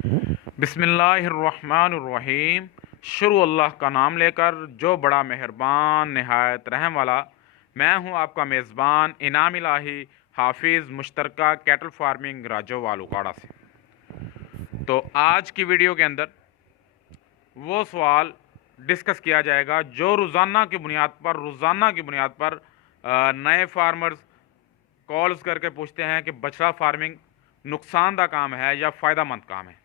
बिस्मिल्लाहिर्रहमानिर्रहीम। शुरू अल्लाह का नाम लेकर जो बड़ा मेहरबान नहायत रहम वाला। मैं हूं आपका मेज़बान इनाम इलाही हाफिज़ मुश्तरका कैटल फार्मिंग राजोवाल उकाड़ा से। तो आज की वीडियो के अंदर वो सवाल डिस्कस किया जाएगा जो रोज़ाना की बुनियाद पर नए फार्मर्स कॉल्स करके पूछते हैं कि बछड़ा फार्मिंग नुकसानदा काम है या फ़ायदा मंद काम है।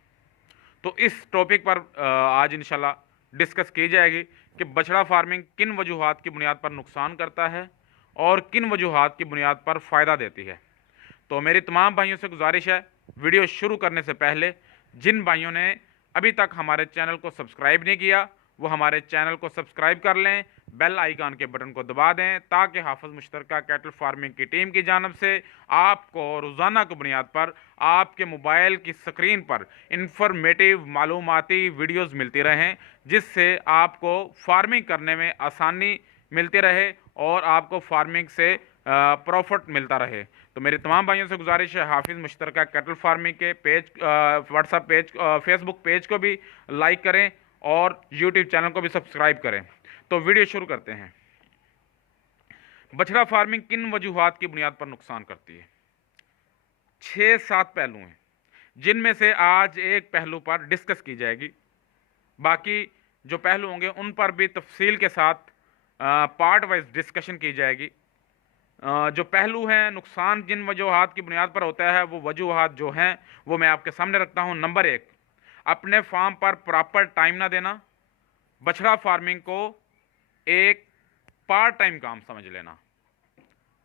तो इस टॉपिक पर आज इंशाल्लाह डिस्कस की जाएगी कि बछड़ा फार्मिंग किन वजूहात की बुनियाद पर नुकसान करता है और किन वजूहात की बुनियाद पर फ़ायदा देती है। तो मेरी तमाम भाइयों से गुजारिश है, वीडियो शुरू करने से पहले जिन भाइयों ने अभी तक हमारे चैनल को सब्सक्राइब नहीं किया वो हमारे चैनल को सब्सक्राइब कर लें, बेल आइकन के बटन को दबा दें ताकि हाफिज़ मुश्तरका कैटल फार्मिंग की टीम की जानब से आपको रोज़ाना की बुनियाद पर आपके मोबाइल की स्क्रीन पर इंफॉर्मेटिव मालूमाती वीडियोस मिलती रहें, जिससे आपको फार्मिंग करने में आसानी मिलती रहे और आपको फार्मिंग से प्रॉफिट मिलता रहे। तो मेरे तमाम भाइयों से गुजारिश है, हाफिज़ मुश्तरका कैटल फार्मिंग के page, WhatsApp page, Facebook page को भी लाइक करें और यूट्यूब चैनल को भी सब्सक्राइब करें। तो वीडियो शुरू करते हैं। बछड़ा फार्मिंग किन वजूहात की बुनियाद पर नुकसान करती है? 6-7 पहलू हैं, जिनमें से आज एक पहलू पर डिस्कस की जाएगी। बाकी जो पहलू होंगे उन पर भी तफसील के साथ पार्ट वाइज डिस्कशन की जाएगी। जो पहलू हैं, नुकसान जिन वजूहात की बुनियाद पर होता है वो वजूहात जो हैं वो मैं आपके सामने रखता हूं। नंबर 1, अपने फार्म पर प्रॉपर टाइम ना देना। बछड़ा फार्मिंग को एक पार्ट टाइम काम समझ लेना।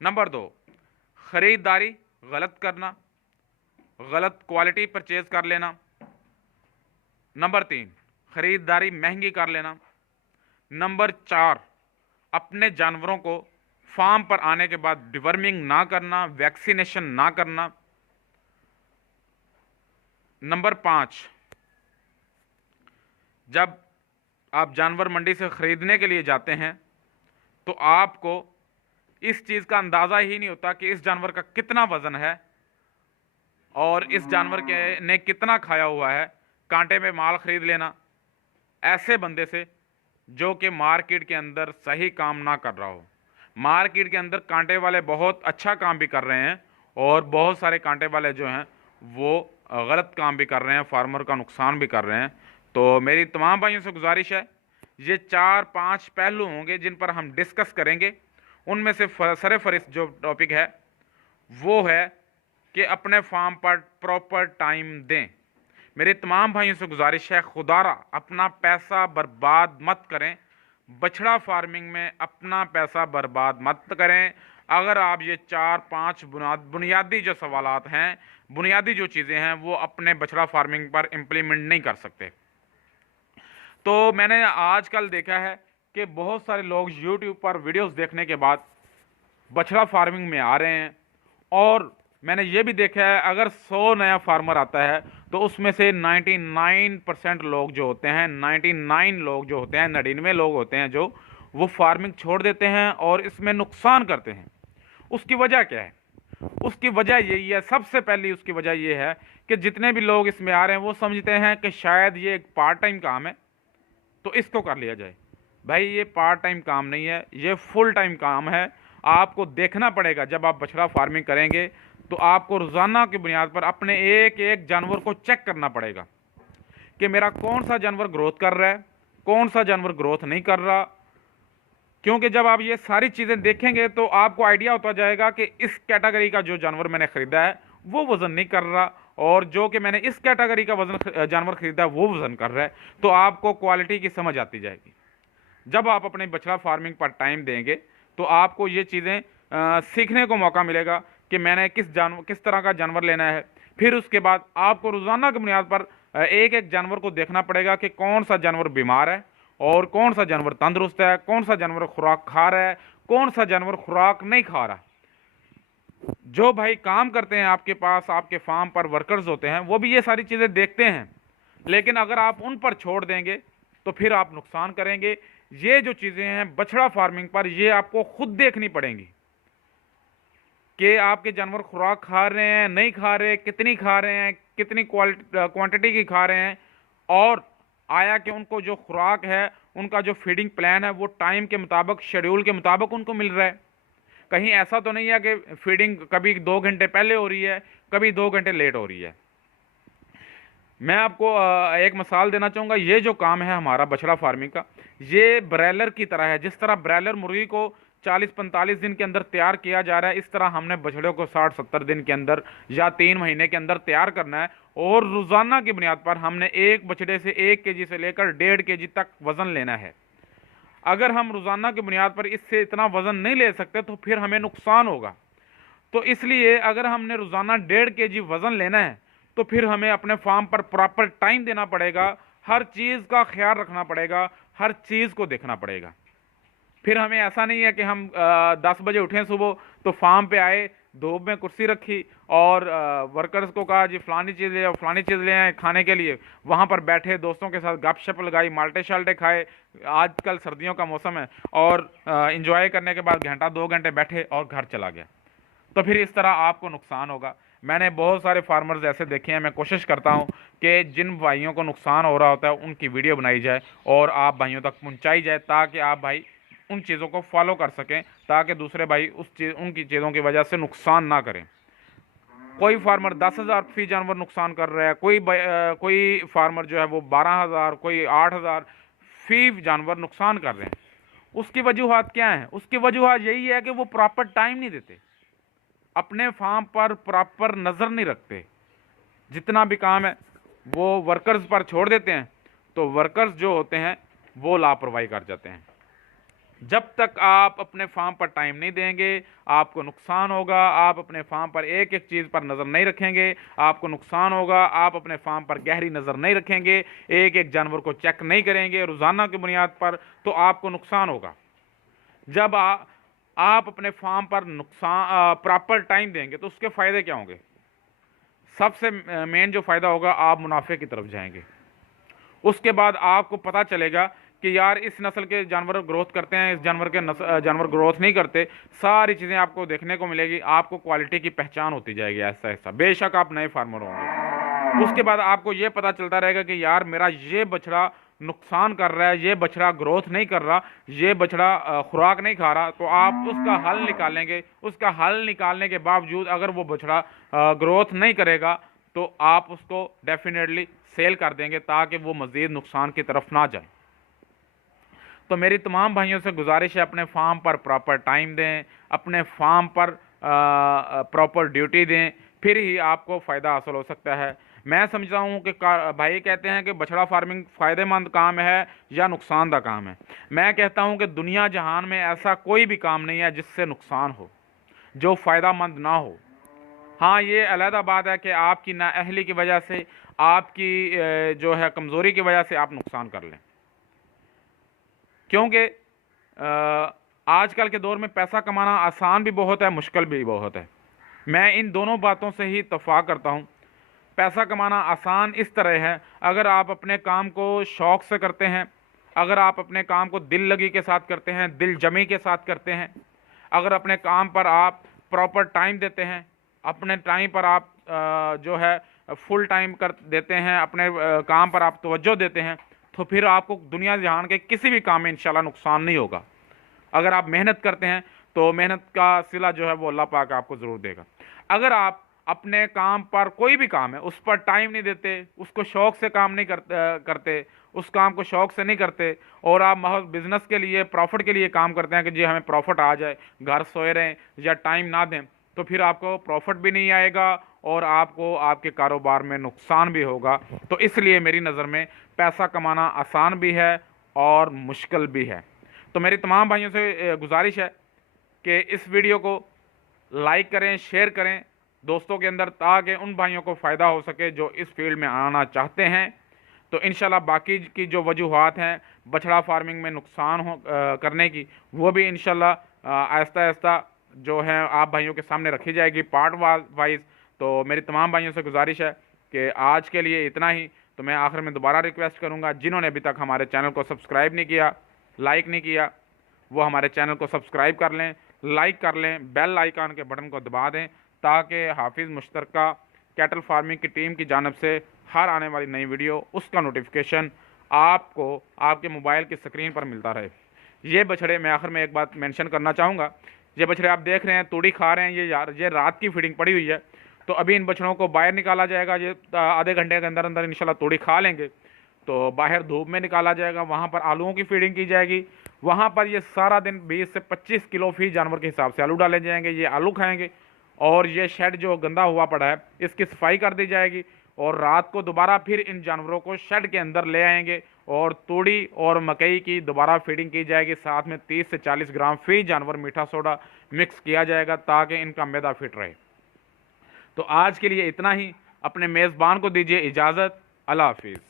नंबर 2, ख़रीदारी गलत करना, गलत क्वालिटी परचेज कर लेना। नंबर 3, ख़रीदारी महंगी कर लेना। नंबर 4, अपने जानवरों को फार्म पर आने के बाद डिवर्मिंग ना करना, वैक्सीनेशन ना करना। नंबर 5, जब आप जानवर मंडी से ख़रीदने के लिए जाते हैं तो आपको इस चीज़ का अंदाज़ा ही नहीं होता कि इस जानवर का कितना वज़न है और इस जानवर के ने कितना खाया हुआ है। कांटे में माल ख़रीद लेना ऐसे बंदे से जो कि मार्केट के अंदर सही काम ना कर रहा हो। मार्केट के अंदर कांटे वाले बहुत अच्छा काम भी कर रहे हैं और बहुत सारे कांटे वाले जो हैं वो गलत काम भी कर रहे हैं, फार्मर का नुकसान भी कर रहे हैं। तो मेरी तमाम भाइयों से गुजारिश है, ये 4-5 पहलू होंगे जिन पर हम डिस्कस करेंगे। उनमें से सरफहरिस्त जो टॉपिक है वो है कि अपने फार्म पर प्रॉपर टाइम दें। मेरे तमाम भाइयों से गुजारिश है, खुदारा अपना पैसा बर्बाद मत करें। बछड़ा फार्मिंग में अपना पैसा बर्बाद मत करें अगर आप ये 4-5 बुनियादी जो सवालात हैं, बुनियादी जो चीज़ें हैं वो अपने बछड़ा फार्मिंग पर इम्प्लीमेंट नहीं कर सकते। तो मैंने आजकल देखा है कि बहुत सारे लोग यूट्यूब पर वीडियोस देखने के बाद बछड़ा फार्मिंग में आ रहे हैं और मैंने ये भी देखा है अगर 100 नया फार्मर आता है तो उसमें से 99% लोग जो होते हैं, 99 लोग जो होते हैं, 99 लोग होते हैं जो वो फार्मिंग छोड़ देते हैं और इसमें नुकसान करते हैं। उसकी वजह क्या है? उसकी वजह यही है, सबसे पहली उसकी वजह ये है कि जितने भी लोग इसमें आ रहे हैं वो समझते हैं कि शायद ये एक पार्ट टाइम काम है तो इसको कर लिया जाए। भाई ये पार्ट टाइम काम नहीं है, ये फुल टाइम काम है। आपको देखना पड़ेगा, जब आप बछड़ा फार्मिंग करेंगे तो आपको रोज़ाना की बुनियाद पर अपने एक एक जानवर को चेक करना पड़ेगा कि मेरा कौन सा जानवर ग्रोथ कर रहा है, कौन सा जानवर ग्रोथ नहीं कर रहा। क्योंकि जब आप ये सारी चीज़ें देखेंगे तो आपको आइडिया होता जाएगा कि इस कैटेगरी का जो जानवर मैंने ख़रीदा है वो वज़न नहीं कर रहा और जो कि मैंने इस कैटेगरी का जानवर ख़रीदा है वो वज़न कर रहा है। तो आपको क्वालिटी की समझ आती जाएगी। जब आप अपने बछड़ा फार्मिंग पर टाइम देंगे तो आपको ये चीज़ें सीखने को मौका मिलेगा कि मैंने किस तरह का जानवर लेना है। फिर उसके बाद आपको रोज़ाना की बुनियाद पर एक एक जानवर को देखना पड़ेगा कि कौन सा जानवर बीमार है और कौन सा जानवर तंदुरुस्त है, कौन सा जानवर खुराक खा रहा है, कौन सा जानवर खुराक नहीं खा रहा। जो भाई काम करते हैं आपके पास, आपके फार्म पर वर्कर्स होते हैं, वो भी ये सारी चीज़ें देखते हैं, लेकिन अगर आप उन पर छोड़ देंगे तो फिर आप नुकसान करेंगे। ये जो चीज़ें हैं बछड़ा फार्मिंग पर, ये आपको खुद देखनी पड़ेंगी कि आपके जानवर खुराक खा रहे हैं, नहीं खा रहे, कितनी खा रहे हैं, कितनी क्वांटिटी की खा रहे हैं, और आया कि उनको जो खुराक है, उनका जो फीडिंग प्लान है वो टाइम के मुताबिक, शेड्यूल के मुताबिक उनको मिल रहा है। कहीं ऐसा तो नहीं है कि फीडिंग कभी 2 घंटे पहले हो रही है, कभी 2 घंटे लेट हो रही है। मैं आपको एक मिसाल देना चाहूँगा। ये जो काम है हमारा बछड़ा फार्मिंग का, ये ब्रॉयलर की तरह है। जिस तरह ब्रॉयलर मुर्गी को 40-45 दिन के अंदर तैयार किया जा रहा है, इस तरह हमने बछड़े को 60-70 दिन के अंदर या 3 महीने के अंदर तैयार करना है। और रोज़ाना की बुनियाद पर हमने एक बछड़े से 1 केजी से लेकर 1.5 केजी तक वज़न लेना है। अगर हम रोज़ाना की बुनियाद पर इससे इतना वज़न नहीं ले सकते तो फिर हमें नुकसान होगा। तो इसलिए अगर हमने रोज़ाना 1.5 केजी वज़न लेना है तो फिर हमें अपने फार्म पर प्रॉपर टाइम देना पड़ेगा, हर चीज़ का ख्याल रखना पड़ेगा, हर चीज़ को देखना पड़ेगा। फिर हमें ऐसा नहीं है कि हम 10 बजे उठें सुबह तो फार्म पे आए, धूप में कुर्सी रखी और वर्कर्स को कहा जी फलानी चीज़ ले आओ, फलानी चीज़ ले आए खाने के लिए, वहाँ पर बैठे दोस्तों के साथ गपशप लगाई, माल्टे शाल्टे खाए, आजकल सर्दियों का मौसम है, और इंजॉय करने के बाद घंटा 2 घंटे बैठे और घर चला गया, तो फिर इस तरह आपको नुकसान होगा। मैंने बहुत सारे फार्मर्स ऐसे देखे हैं। मैं कोशिश करता हूं कि जिन भाइयों को नुकसान हो रहा होता है उनकी वीडियो बनाई जाए और आप भाइयों तक पहुंचाई जाए, ताकि आप भाई उन चीज़ों को फॉलो कर सकें, ताकि दूसरे भाई उनकी चीज़ों की वजह से नुकसान ना करें। कोई फार्मर 10,000 फी जानवर नुकसान कर रहा है, कोई फार्मर जो है वो 12,000, कोई 8,000 फी जानवर नुकसान कर रहे हैं। उसकी वजूहत क्या है? उसकी वजूहत यही है कि वो प्रॉपर टाइम नहीं देते, अपने फार्म पर प्रॉपर नज़र नहीं रखते, जितना भी काम है वो वर्कर्स पर छोड़ देते हैं, तो वर्कर्स जो होते हैं वो लापरवाही कर जाते हैं। जब तक आप अपने फार्म पर टाइम नहीं देंगे आपको नुकसान होगा। आप अपने फार्म पर एक एक चीज़ पर नज़र नहीं रखेंगे, आपको नुकसान होगा। आप अपने फार्म पर गहरी नज़र नहीं रखेंगे, एक एक जानवर को चेक नहीं करेंगे रोज़ाना की बुनियाद पर, तो आपको नुकसान होगा। जब आप अपने फार्म पर प्रॉपर टाइम देंगे तो उसके फ़ायदे क्या होंगे? सबसे मेन जो फ़ायदा होगा, आप मुनाफे की तरफ जाएंगे। उसके बाद आपको पता चलेगा कि यार इस नस्ल के जानवर ग्रोथ करते हैं, इस जानवर ग्रोथ नहीं करते। सारी चीज़ें आपको देखने को मिलेगी, आपको क्वालिटी की पहचान होती जाएगी ऐसा ऐसा। बेशक आप नए फार्मर होंगे, उसके बाद आपको ये पता चलता रहेगा कि यार मेरा ये बछड़ा नुकसान कर रहा है, ये बछड़ा ग्रोथ नहीं कर रहा, ये बछड़ा खुराक नहीं खा रहा, तो आप उसका हल निकालेंगे। उसका हल निकालने के बावजूद अगर वो बछड़ा ग्रोथ नहीं करेगा तो आप उसको डेफिनेटली सेल कर देंगे, ताकि वो मज़ीद नुकसान की तरफ ना जाए। तो मेरी तमाम भाइयों से गुजारिश है, अपने फार्म पर प्रॉपर टाइम दें, अपने फार्म पर प्रॉपर ड्यूटी दें, फिर ही आपको फ़ायदा हासिल हो सकता है। मैं समझता हूँ कि भाई कहते हैं कि बछड़ा फार्मिंग फ़ायदेमंद काम है या नुकसानदा काम है। मैं कहता हूँ कि दुनिया जहान में ऐसा कोई भी काम नहीं है जिससे नुकसान हो, जो फ़ायदेमंद ना हो। हाँ, ये अलहदा बात है कि आपकी नाअहली की वजह से, आपकी जो है कमज़ोरी की वजह से आप नुकसान कर लें, क्योंकि आजकल के दौर में पैसा कमाना आसान भी बहुत है, मुश्किल भी बहुत है। मैं इन दोनों बातों से ही इत्तफाक करता हूँ। पैसा कमाना आसान इस तरह है, अगर आप अपने काम को शौक़ से करते हैं, अगर आप अपने काम को दिल लगी के साथ करते हैं, दिल जमी के साथ करते हैं, अगर अपने काम पर आप प्रॉपर टाइम देते हैं, अपने टाइम पर आप जो है फुल टाइम कर देते हैं, अपने काम पर आप तवज्जो देते हैं, तो फिर आपको दुनिया जहान के किसी भी काम में इंशाल्लाह नुकसान नहीं होगा। अगर आप मेहनत करते हैं तो मेहनत का सिला जो है वो अल्लाह पाक आपको ज़रूर देगा। अगर आप अपने काम पर, कोई भी काम है, उस पर टाइम नहीं देते, उसको शौक़ से काम नहीं करते, उस काम को शौक़ से नहीं करते, और आप महज बिज़नेस के लिए, प्रॉफिट के लिए काम करते हैं कि जी हमें प्रॉफिट आ जाए, घर सोए रहें या टाइम ना दें, तो फिर आपको प्रॉफिट भी नहीं आएगा और आपको आपके कारोबार में नुकसान भी होगा। तो इसलिए मेरी नज़र में पैसा कमाना आसान भी है और मुश्किल भी है। तो मेरी तमाम भाइयों से गुजारिश है कि इस वीडियो को लाइक करें, शेयर करें दोस्तों के अंदर, ताकि उन भाइयों को फ़ायदा हो सके जो इस फील्ड में आना चाहते हैं। तो इंशाल्लाह बाकी की जो वजूहात हैं बछड़ा फार्मिंग में नुकसान करने की, वो भी इंशाल्लाह आहिस्ता आहिस्ता जो है आप भाइयों के सामने रखी जाएगी पार्ट वाइज। तो मेरी तमाम भाइयों से गुजारिश है कि आज के लिए इतना ही। तो मैं आखिर में दोबारा रिक्वेस्ट करूंगा, जिन्होंने अभी तक हमारे चैनल को सब्सक्राइब नहीं किया, लाइक नहीं किया, वो हमारे चैनल को सब्सक्राइब कर लें, लाइक कर लें, बेल आइकन के बटन को दबा दें, ताकि हाफिज़ मुश्तरका कैटल फार्मिंग की टीम की जानब से हर आने वाली नई वीडियो उसका नोटिफिकेशन आपको आपके मोबाइल की स्क्रीन पर मिलता रहे। ये बछड़े, मैं आखिर में एक बात मेंशन करना चाहूँगा, ये बछड़े आप देख रहे हैं तूड़ी खा रहे हैं, ये यार ये रात की फीडिंग पड़ी हुई है। तो अभी इन बछड़ों को बाहर निकाला जाएगा, ये आधे घंटे के अंदर अंदर इंशाल्लाह तूड़ी खा लेंगे। तो बाहर धूप में निकाला जाएगा, वहाँ पर आलूओं की फीडिंग की जाएगी। वहाँ पर ये सारा दिन 20 से 25 किलो फी जानवर के हिसाब से आलू डाले जाएंगे, ये आलू खाएंगे। और ये शेड जो गंदा हुआ पड़ा है इसकी सफाई कर दी जाएगी और रात को दोबारा फिर इन जानवरों को शेड के अंदर ले आएंगे और तूड़ी और मकई की दोबारा फीडिंग की जाएगी। साथ में 30 से 40 ग्राम फी जानवर मीठा सोडा मिक्स किया जाएगा ताकि इनका मैदा फिट रहे। तो आज के लिए इतना ही। अपने मेज़बान को दीजिए इजाज़त। अल्लाह हाफिज़।